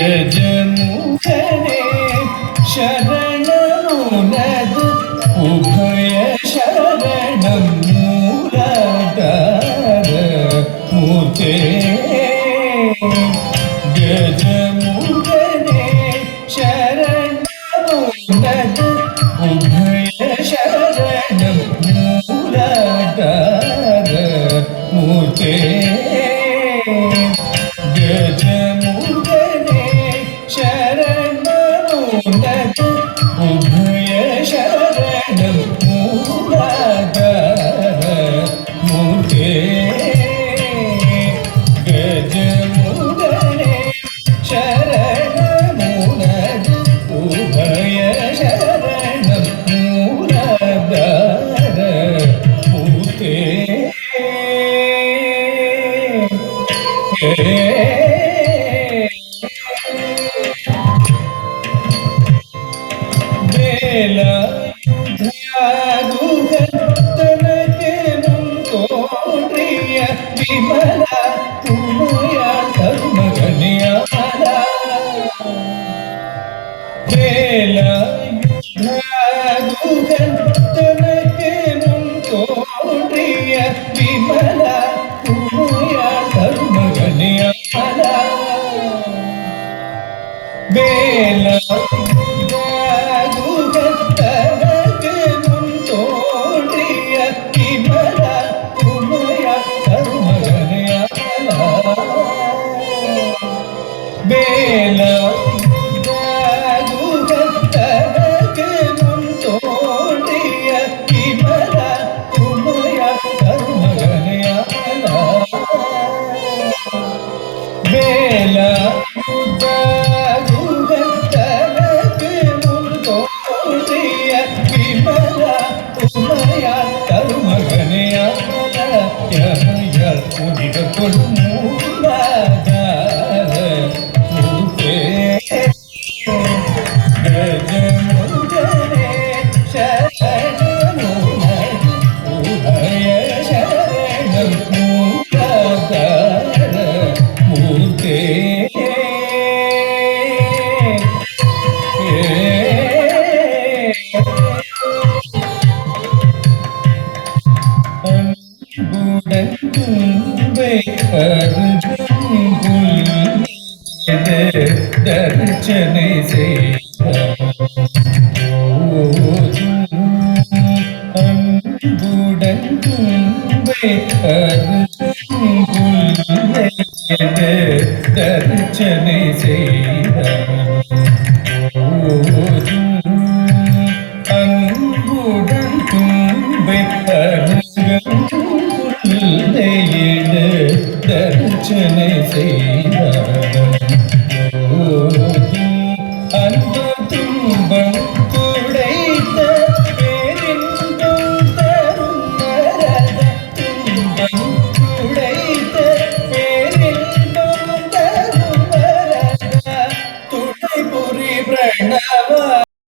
ಗಜಮುಖನೇ ಶರಣನುನದು ಉಭಯ ಶರಣಂ ಮೂಲಾಧಾರ ಮೂರ್ತೆ ಗಜಮುಖನೇ ಶರಣನುನದು ಉಭಯ ಶರಣಂ ಮೂಲಾಧಾರ ಮೂರ್ತೆ ಗಜಮುಖನೇ ಶರಣನುನದು ಉಭಯ ಶರಣಂ ಮೂಲಾಧಾರ ಮೂರ್ತೆ ಗಜಮುಖನೇ ಶರಣನುನದು ಉಭಯ ಶರಣಂ ಮೂಲಾಧಾರ ಮೂರ್ತೆ ತನಗೆ ಮುಂತೋಡ್ರಿಯ ವಿಮಲ ತುಮಯ ಧರ್ಮಗಣಿಯ ತನಗೆ ಮುಂತೋಡ್ರಿಯ ವಿಮಲ ತುಮಯ ಧರ್ಮಗಣಿಯ ಬೇಲ ತನಗೆ ಮುಂತೋಡ್ರಿಯ ವಿಮಲ ತುಮಯ ಧರ್ಮಗಣಿಯ ಬೇಲ ತನಗೆ ಮುಂತೋಡ್ರಿಯ ವಿಮಲ ತುಮಯ ಧರ್ಮಗಣಿಯ ಬೇಲ ತನಗೆ ಮುಂತೋಡ್ರಿಯ ವಿಮಲ ತುಮಯ ಧರ್ಮಗಣಿಯ ಉದಿದ ಕೊಡು ಮೂಲಾಧಾರ ಮೂರ್ತೆ ಗಜಮುಖನೇ ಶರಣನುನದು ಉಭಯ ಶರಣಂ ಮೂಲಾಧಾರ ಮೂರ್ತೆ அன்புடன் தும்பை அருகம்புல் தர்ச்சனை அன்புடன் தும்பை அருகம்புல் தர்ச்சனை அன்புடன் தும்பை அருகம்புல் தர்ச்சனை